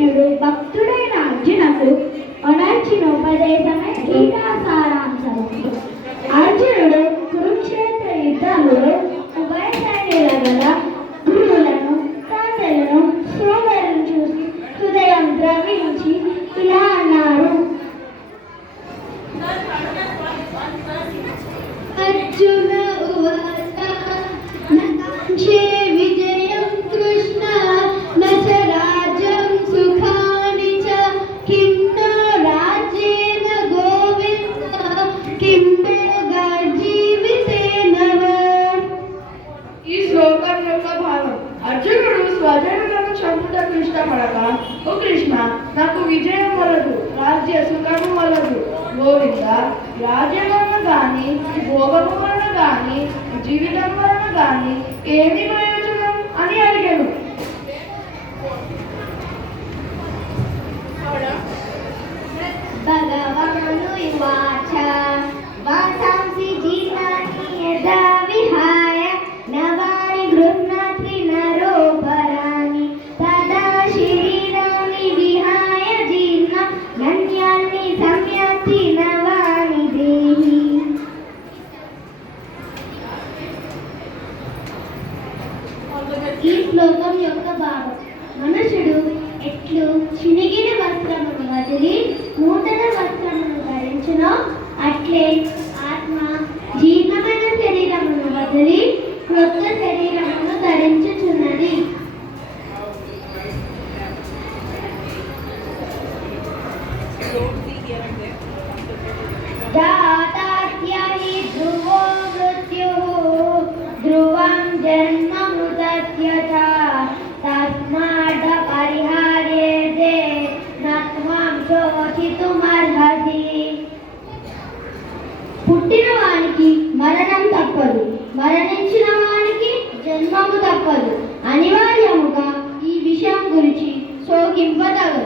శ్రీకృష్ణుడు భక్తుడైన అర్జునకు అనర్చిన ఉపదేశమే గీతా సారాంశము. అర్జునుడు కురుక్షేత్ర యుద్ధంలో ఉభయ సైన్యాల గల గురువులను తండ్రులను సోదరులను చూసి హృదయం ద్రవించి ఇలా అన్నారు. అర్జున విజయం కృష్ణ నచ రాజ్యం సుఖాని చ కిం న రాజ్యేన గోవింద కిం జీవితేన. ఈ శ్లోకం యొక్క భావం: అర్జునుడు స్వజనులను చంపుటకు ఇష్టపడక, ఓ కృష్ణ, నాకు విజయం వలదు, రాజ్య సుఖము వలదు. గోవింద, రాజ్యం వలన గాని భోగము వలన గాని జీవితం వలన గాని ఏమి ప్రయోజనం అని అడిగాను. భగవాను వాచ వాసాంసి జీర్ణాని యదా విహాయ నవాని గృహ్ణాతి నరో పరాని తదా శరీరాని విహాయ జీర్ణం నన్యాన్ని సంయాతి నవాని దేహి. ఈ శ్లోకం యొక్క భావం: మనుషుడు ఎట్లు చినిగిన వస్త్రమును వదిలి నూతన వస్త్రమును ధరించునో అట్లే ఆత్మ జీర్ణమైన శరీరమును వదిలి క్రొత్త శరీరమును ధరించుచున్నది. జాతాత్యహి ధ్రువో మృత్యుః ధ్రువం జన్మమృతస్య చ తస్మాద్ పరిహార్యేతే నత్వం శోచితుమర్హసి. పుట్టిన వానికి మరణం తప్పదు, మరణించిన వానికి జన్మము తప్పదు. అనివార్యముగా ఈ విషయం గురించి శోకింపదగదు.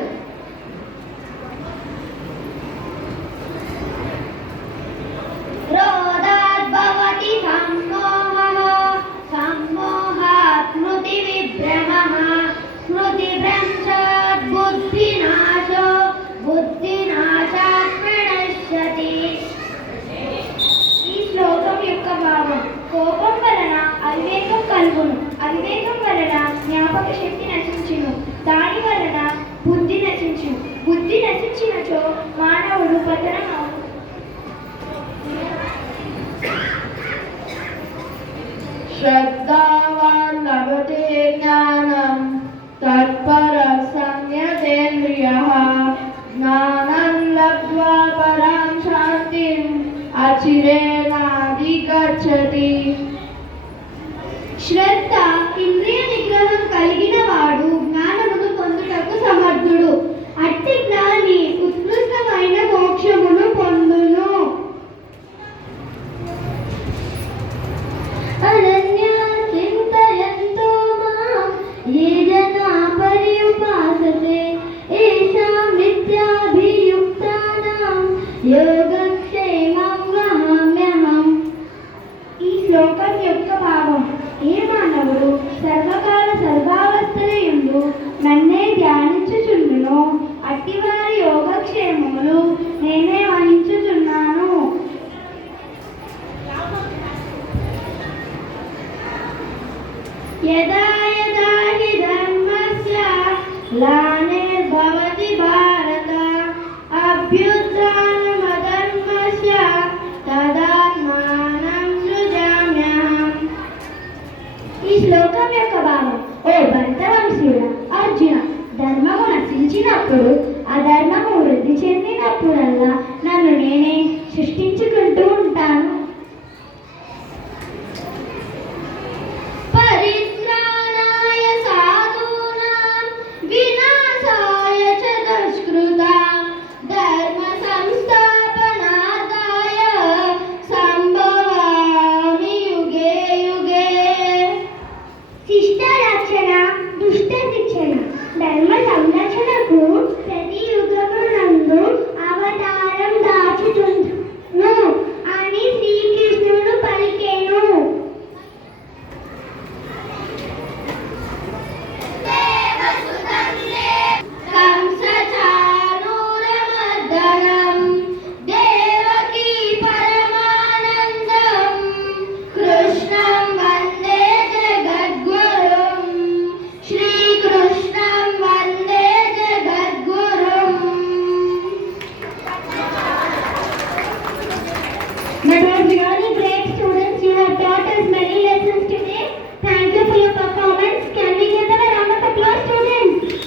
క్రోధాద్భవతి సమ్మోహః, సమ్మోహాత్ స్మృతి విభ్రమః, స్మృతిభ్రంశాత్ బుద్ధినాశో, బుద్ధినాశాత్ ప్రణశ్యతి. ఈ శ్లోకం యొక్క భావం: కోపం వలన అవివేకం కలుగును, అవివేకం వలన జ్ఞాపక శక్తి నశించును, దాని వలన బుద్ధి నశించును, బుద్ధి నశించినచో మానవుడు పతనమవును. శ్రద్ధావాన్ లభతే జ్ఞానం తత్పరః సంయతేంద్రియః జ్ఞానం లబ్ధ్వా పరాం శాంతిం అచిరేణాధిగచ్చతి. శ్రద్ధ ఇంద్రియ నిగ్రహం కలిగిన వాడు జ్ఞానమును పొందుటకు సమర్థుడు. అట్టి జ్ఞాని ఉత్కృష్టమైన మోక్షమును పొందును. అనన్యా చింతయంతో మాం ఏ జనా పర్యుపాసతే ఏషాం నిత్యాభియుక్తానాం యోగక్షేమం వహామ్యహం. ఈ శ్లోకం యొక్క భావం: ఏ మానవుడు సర్వకాల సర్వావస్థలయందు నన్నే ధ్యానించుచుండునో అట్టివారి యోగక్షేమములు నేనే వహించుచున్నాను. యదా యదా హి ధర్మస్య గ్లానిర్భవతి భారత అభ్యుత్థానమధర్మస్య తదాత్మానం సృజామ్యహం. ఈ శ్లోకం యొక్క భావం: ఓ భరతవంశీయుడా అర్జున, ధర్మము నశించినప్పుడు, అధర్మము వృద్ధి చెందినప్పుడల్లా